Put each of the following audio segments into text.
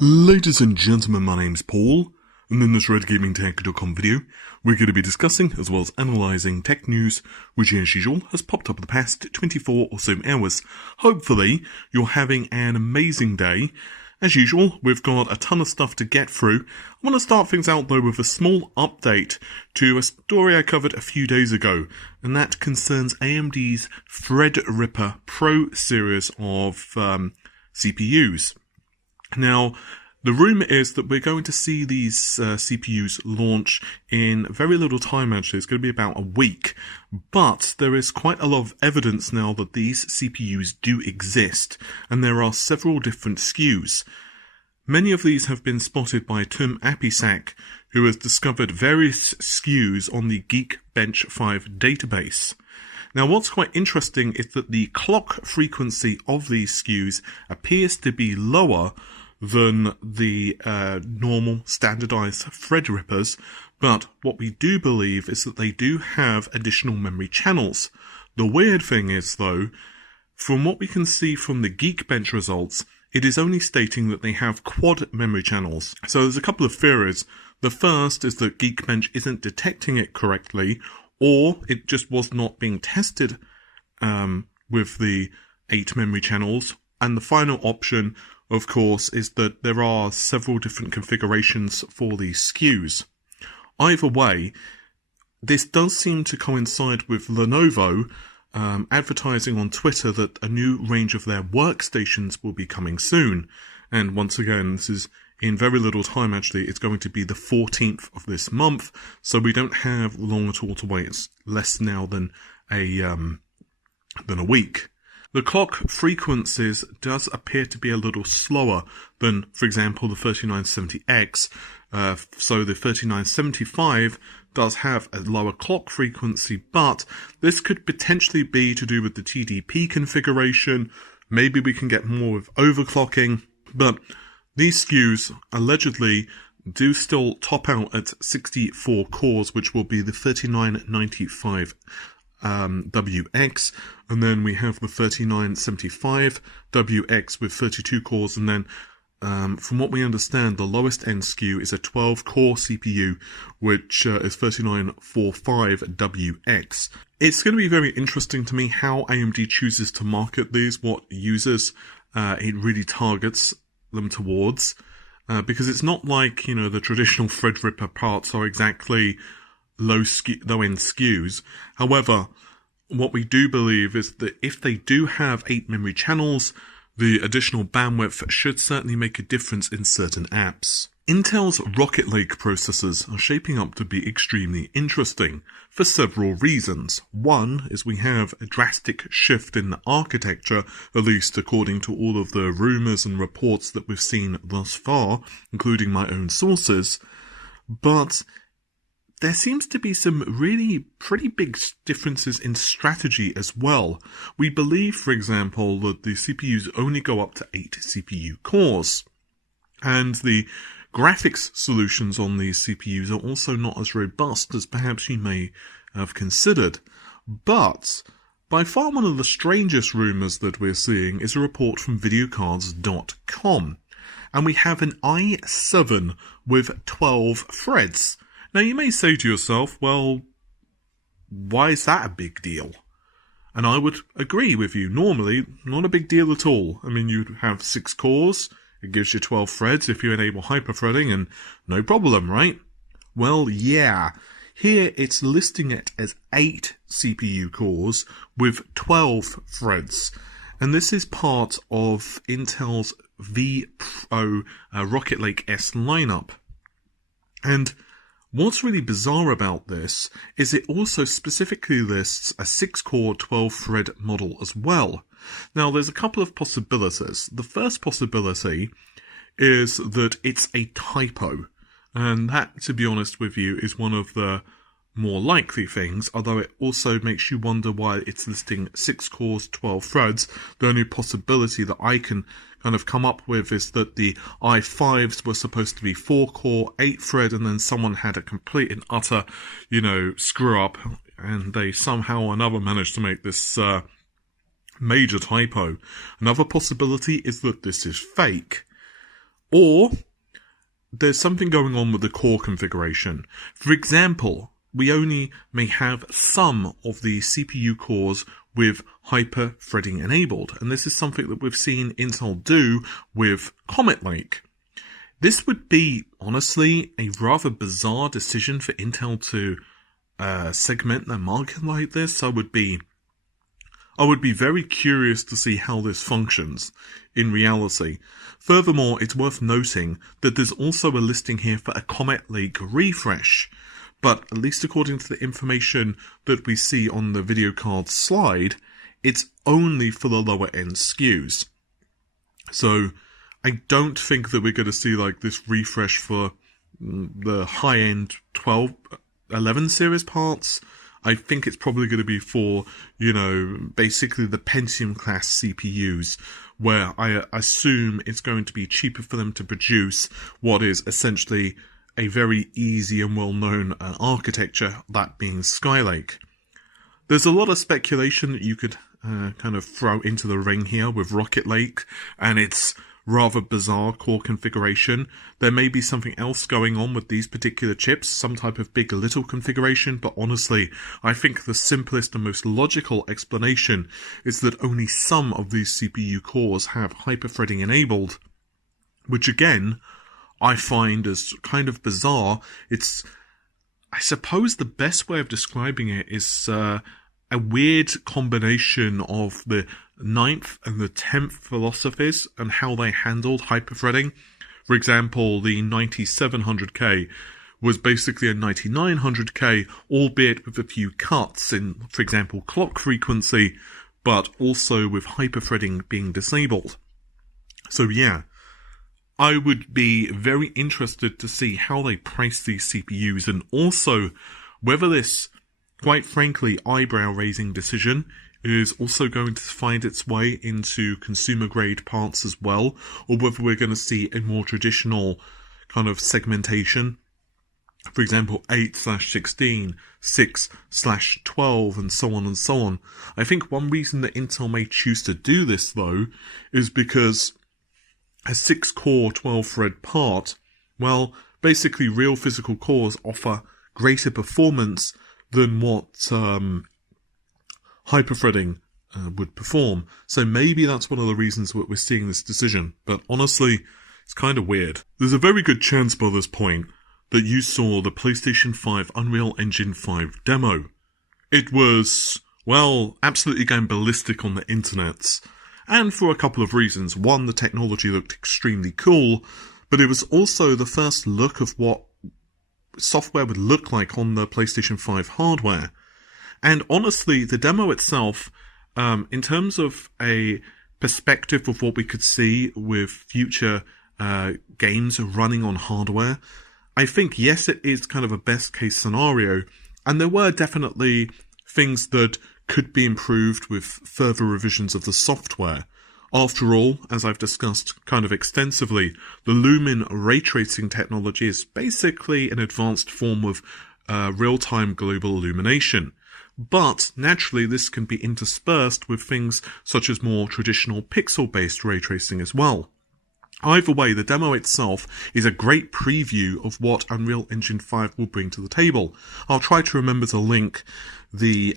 Ladies and gentlemen, my name's Paul, and in this RedGamingTech.com video, we're going to be discussing as well as analysing tech news, which as usual has popped up in the past 24 or so hours. Hopefully, you're having an amazing day. As usual, we've got a ton of stuff to get through. I want to start things out though with a small update to a story I covered a few days ago, and that concerns AMD's Threadripper Pro series of CPUs. Now, the rumour is that we're going to see these CPUs launch in very little time actually. It's going to be about a week. But there is quite a lot of evidence now that these CPUs do exist, and there are several different SKUs. Many of these have been spotted by Tim Apisak, who has discovered various SKUs on the Geekbench 5 database. Now, what's quite interesting is that the clock frequency of these SKUs appears to be lower than the normal standardized Threadrippers, but what we do believe is that they do have additional memory channels. The weird thing is, though, from what we can see from the Geekbench results, it is only stating that they have quad memory channels. So there's a couple of theories. The first is that Geekbench isn't detecting it correctly, or it just was not being tested with the 8 memory channels. And the final option, of course, is that there are several different configurations for these SKUs. Either way, this does seem to coincide with Lenovo advertising on Twitter that a new range of their workstations will be coming soon. And once again, this is in very little time actually. It's going to be the 14th of this month, so we don't have long at all to wait. It's less now than a week. The clock frequencies does appear to be a little slower than, for example, the 3970X. So the 3975 does have a lower clock frequency, but this could potentially be to do with the TDP configuration. Maybe we can get more with overclocking, but these SKUs allegedly do still top out at 64 cores, which will be the 3995 WX, and then we have the 3975 WX with 32 cores, and then from what we understand, the lowest end SKU is a 12-core CPU, which is 3945 WX. It's going to be very interesting to me how AMD chooses to market these, what users it really targets them towards, because it's not like, you know, the traditional Threadripper parts are exactly low-end SKUs. However, what we do believe is that if they do have 8 memory channels, the additional bandwidth should certainly make a difference in certain apps. Intel's Rocket Lake processors are shaping up to be extremely interesting for several reasons. One is we have a drastic shift in the architecture, at least according to all of the rumours and reports that we've seen thus far, including my own sources, but there seems to be some really pretty big differences in strategy as well. We believe, for example, that the CPUs only go up to 8 CPU cores, and the graphics solutions on these CPUs are also not as robust as perhaps you may have considered. But by far one of the strangest rumours that we're seeing is a report from videocards.com, and we have an i7 with 12 threads. Now, you may say to yourself, well, why is that a big deal? And I would agree with you. Normally, not a big deal at all. I mean, you'd have 6 cores, it gives you 12 threads if you enable hyperthreading, and no problem, right? Well, yeah. Here, it's listing it as 8 CPU cores with 12 threads. And this is part of Intel's vPro Rocket Lake S lineup. And what's really bizarre about this is it also specifically lists a 6-core, 12-thread model as well. Now, there's a couple of possibilities. The first possibility is that it's a typo, and that, to be honest with you, is one of the more likely things, although it also makes you wonder why it's listing 6 cores, 12 threads. The only possibility that I can kind of come up with is that the i5s were supposed to be 4-core, 8-thread, and then someone had a complete and utter, screw up, and they somehow or another managed to make this major typo. Another possibility is that this is fake. or there's something going on with the core configuration. For example, we only may have some of the CPU cores with hyper-threading enabled, and this is something that we've seen Intel do with Comet Lake. This would be, honestly, a rather bizarre decision for Intel to segment their market like this. I would be very curious to see how this functions in reality. Furthermore, it's worth noting that there's also a listing here for a Comet Lake refresh, but at least according to the information that we see on the video card slide, it's only for the lower end SKUs. So I don't think that we're going to see like this refresh for the high end 11 series parts. I think it's probably going to be for, basically the Pentium class CPUs, where I assume it's going to be cheaper for them to produce what is essentially a very easy and well-known architecture, that being Skylake. There's a lot of speculation that you could kind of throw into the ring here with Rocket Lake and its rather bizarre core configuration. There may be something else going on with these particular chips, some type of big little configuration, but honestly, I think the simplest and most logical explanation is that only some of these CPU cores have hyperthreading enabled, which again, I find as kind of bizarre. I suppose the best way of describing it is a weird combination of the 9th and the 10th philosophies and how they handled hyperthreading. For example, the 9700K was basically a 9900K, albeit with a few cuts in, for example, clock frequency, but also with hyperthreading being disabled. So yeah, I would be very interested to see how they price these CPUs, and also whether this, quite frankly, eyebrow-raising decision is also going to find its way into consumer-grade parts as well, or whether we're going to see a more traditional kind of segmentation. For example, 8/16, 6/12, and so on and so on. I think one reason that Intel may choose to do this, though, is because a 6-core, 12-thread part, well, basically real physical cores offer greater performance than what hyperthreading would perform. So maybe that's one of the reasons that we're seeing this decision. But honestly, it's kind of weird. There's a very good chance by this point that you saw the PlayStation 5 Unreal Engine 5 demo. It was, well, absolutely going ballistic on the internets. And for a couple of reasons. One, the technology looked extremely cool, but it was also the first look of what software would look like on the PlayStation 5 hardware. And honestly, the demo itself, in terms of a perspective of what we could see with future games running on hardware, I think, yes, it is kind of a best case scenario, and there were definitely things that could be improved with further revisions of the software. After all, as I've discussed kind of extensively, the Lumen ray tracing technology is basically an advanced form of real-time global illumination. But naturally, this can be interspersed with things such as more traditional pixel-based ray tracing as well. Either way, the demo itself is a great preview of what Unreal Engine 5 will bring to the table. I'll try to remember to link the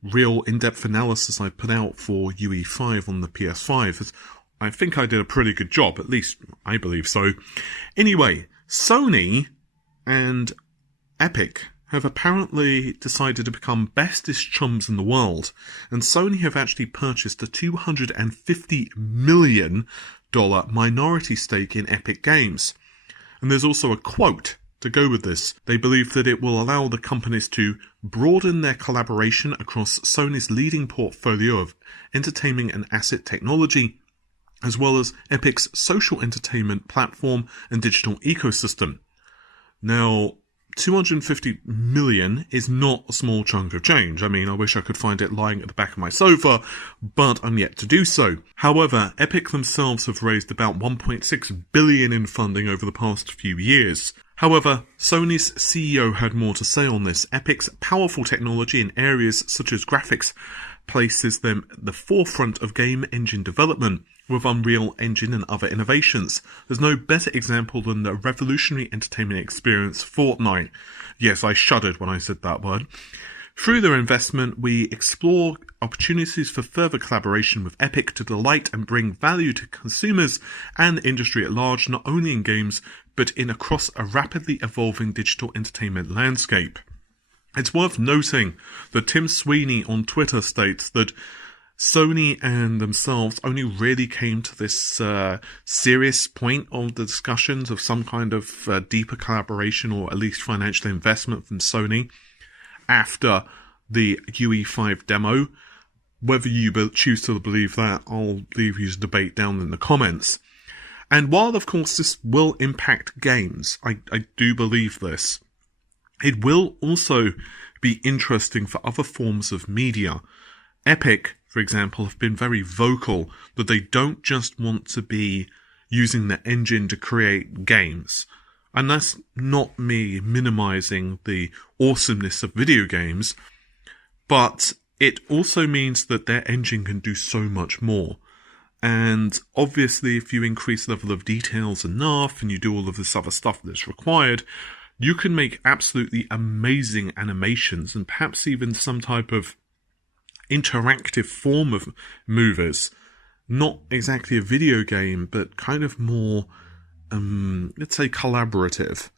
real in-depth analysis I put out for UE5 on the PS5. I think I did a pretty good job, at least I believe so. Anyway, Sony and Epic have apparently decided to become bestest chums in the world, and Sony have actually purchased a $250 million minority stake in Epic Games. And there's also a quote to go with this. They believe that it will allow the companies to broaden their collaboration across Sony's leading portfolio of entertainment and asset technology, as well as Epic's social entertainment platform and digital ecosystem. Now, $250 million is not a small chunk of change. I mean, I wish I could find it lying at the back of my sofa, but I'm yet to do so. However, Epic themselves have raised about $1.6 billion in funding over the past few years. However, Sony's CEO had more to say on this. Epic's powerful technology in areas such as graphics places them at the forefront of game engine development, with Unreal Engine and other innovations. There's no better example than the revolutionary entertainment experience Fortnite. Yes, I shuddered when I said that word. Through their investment, we explore opportunities for further collaboration with Epic to delight and bring value to consumers and the industry at large, not only in games, but across a rapidly evolving digital entertainment landscape. It's worth noting that Tim Sweeney on Twitter states that Sony and themselves only really came to this serious point of the discussions of some kind of deeper collaboration or at least financial investment from Sony after the UE5 demo. Whether you choose to believe that, I'll leave you to debate down in the comments. And while, of course, this will impact games, I do believe this, it will also be interesting for other forms of media. Epic, for example, have been very vocal that they don't just want to be using the engine to create games. And that's not me minimizing the awesomeness of video games, but it also means that their engine can do so much more. And obviously, if you increase the level of details enough and you do all of this other stuff that's required, you can make absolutely amazing animations and perhaps even some type of interactive form of movies. Not exactly a video game, but kind of more let's say collaborative,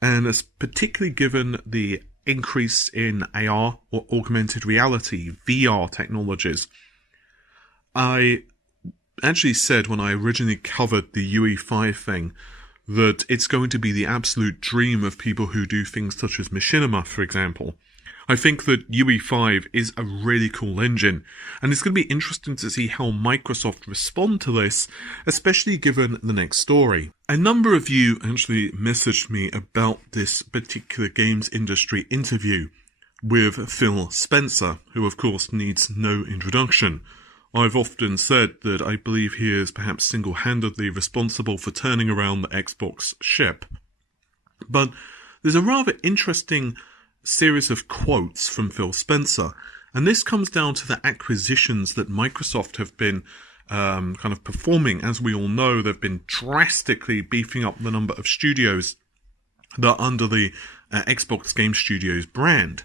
and it's particularly given the increase in AR or augmented reality, VR technologies. I actually said when I originally covered the UE5 thing that it's going to be the absolute dream of people who do things such as machinima, for example. I think that UE5 is a really cool engine, and it's going to be interesting to see how Microsoft respond to this, especially given the next story. A number of you actually messaged me about this particular games industry interview with Phil Spencer, who of course needs no introduction. I've often said that I believe he is perhaps single-handedly responsible for turning around the Xbox ship. But there's a rather interesting series of quotes from Phil Spencer, and this comes down to the acquisitions that Microsoft have been kind of performing. As we all know, they've been drastically beefing up the number of studios that are under the Xbox Game Studios brand.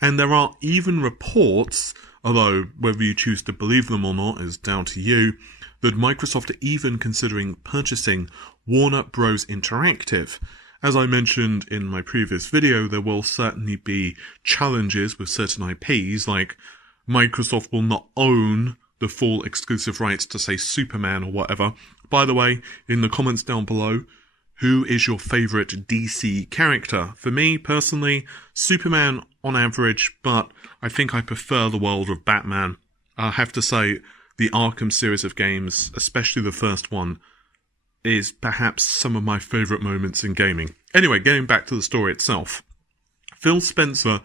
And there are even reports, although whether you choose to believe them or not is down to you, that Microsoft are even considering purchasing Warner Bros. Interactive. As I mentioned in my previous video, there will certainly be challenges with certain IPs, like Microsoft will not own the full exclusive rights to, say, Superman or whatever. By the way, in the comments down below, who is your favourite DC character? For me, personally, Superman on average, but I think I prefer the world of Batman. I have to say, the Arkham series of games, especially the first one, is perhaps some of my favourite moments in gaming. Anyway, getting back to the story itself. Phil Spencer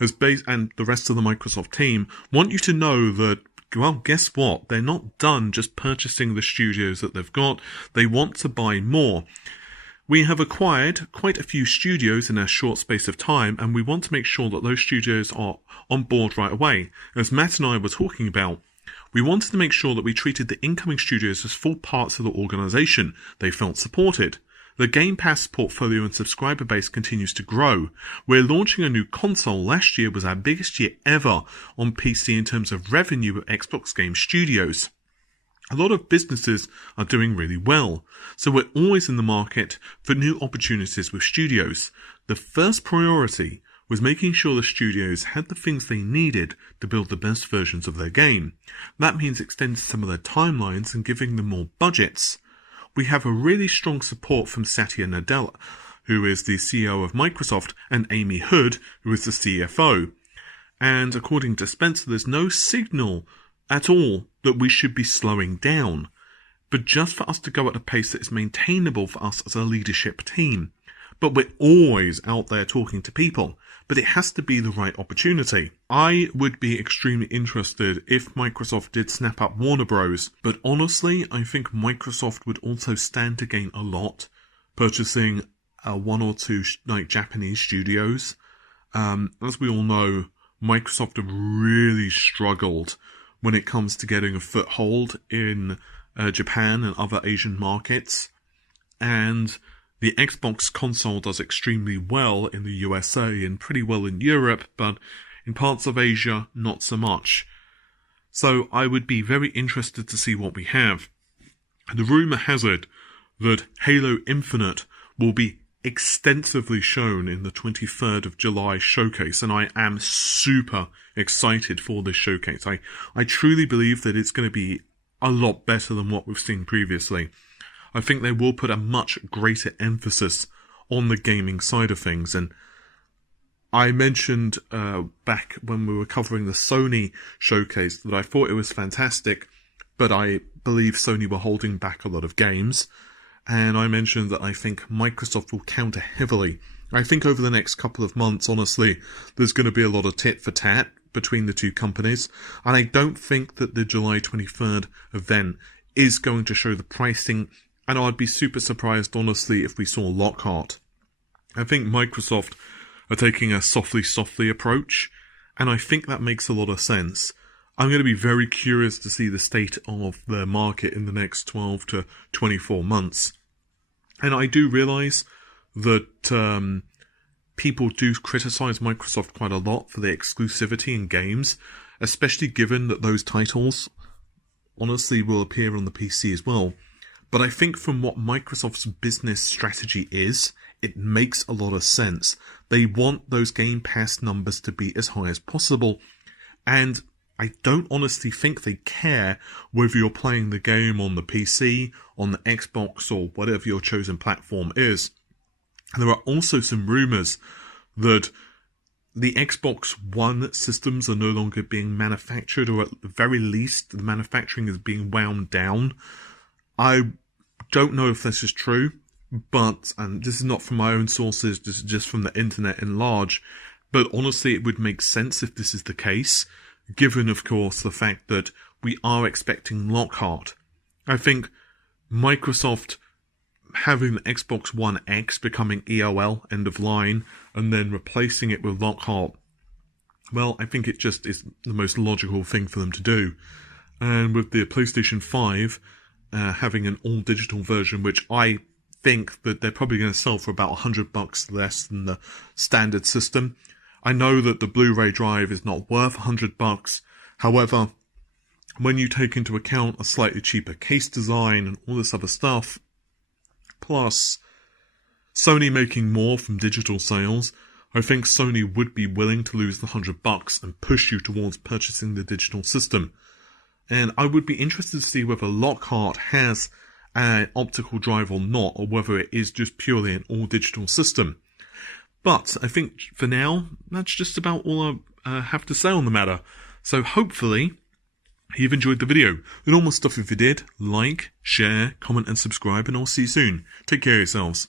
and the rest of the Microsoft team want you to know that, well, guess what? They're not done just purchasing the studios that they've got. They want to buy more. We have acquired quite a few studios in a short space of time, and we want to make sure that those studios are on board right away. As Matt and I were talking about, we wanted to make sure that we treated the incoming studios as full parts of the organisation. They felt supported. The Game Pass portfolio and subscriber base continues to grow. We're launching a new console. Last year was our biggest year ever on PC in terms of revenue at Xbox Game Studios. A lot of businesses are doing really well, so we're always in the market for new opportunities with studios. The first priority was making sure the studios had the things they needed to build the best versions of their game. That means extending some of their timelines and giving them more budgets. We have a really strong support from Satya Nadella, who is the CEO of Microsoft, and Amy Hood, who is the CFO. And according to Spencer, there's no signal at all that we should be slowing down, but just for us to go at a pace that is maintainable for us as a leadership team. But we're always out there talking to people, but it has to be the right opportunity. I would be extremely interested if Microsoft did snap up Warner Bros. But honestly, I think Microsoft would also stand to gain a lot purchasing one or two Japanese studios. As we all know, Microsoft have really struggled when it comes to getting a foothold in Japan and other Asian markets, and the Xbox console does extremely well in the USA and pretty well in Europe, but in parts of Asia, not so much. So I would be very interested to see what we have. The rumour has it that Halo Infinite will be extensively shown in the 23rd of July showcase, and I am super excited for this showcase. I truly believe that it's going to be a lot better than what we've seen previously. I think they will put a much greater emphasis on the gaming side of things, and I mentioned back when we were covering the Sony showcase that I thought it was fantastic, but I believe Sony were holding back a lot of games, and I mentioned that I think Microsoft will counter heavily. I think over the next couple of months, honestly, there's going to be a lot of tit for tat between the two companies, and I don't think that the July 23rd event is going to show the pricing, and I'd be super surprised, honestly, if we saw Lockhart. I think Microsoft are taking a softly approach, and I think that makes a lot of sense. I'm going to be very curious to see the state of the market in the next 12 to 24 months. And I do realise that people do criticise Microsoft quite a lot for their exclusivity in games, especially given that those titles honestly will appear on the PC as well. But I think from what Microsoft's business strategy is, it makes a lot of sense. They want those Game Pass numbers to be as high as possible, and I don't honestly think they care whether you're playing the game on the PC, on the Xbox, or whatever your chosen platform is. And there are also some rumours that the Xbox One systems are no longer being manufactured, or at the very least, the manufacturing is being wound down. I don't know if this is true, but, and this is not from my own sources, this is just from the internet in large, but honestly it would make sense if this is the case, given of course the fact that we are expecting Lockhart. I think Microsoft having the Xbox One X becoming EOL, end of line, and then replacing it with Lockhart, well, I think it just is the most logical thing for them to do. And with the PlayStation 5 having an all-digital version, which I think that they're probably going to sell for about $100 less than the standard system. I know that the Blu-ray drive is not worth $100. However, when you take into account a slightly cheaper case design and all this other stuff, plus Sony making more from digital sales, I think Sony would be willing to lose the $100 and push you towards purchasing the digital system. And I would be interested to see whether Lockhart has an optical drive or not, or whether it is just purely an all-digital system. But I think for now, that's just about all I have to say on the matter. So hopefully you've enjoyed the video. The normal stuff if you did, like, share, comment and subscribe, and I'll see you soon. Take care of yourselves.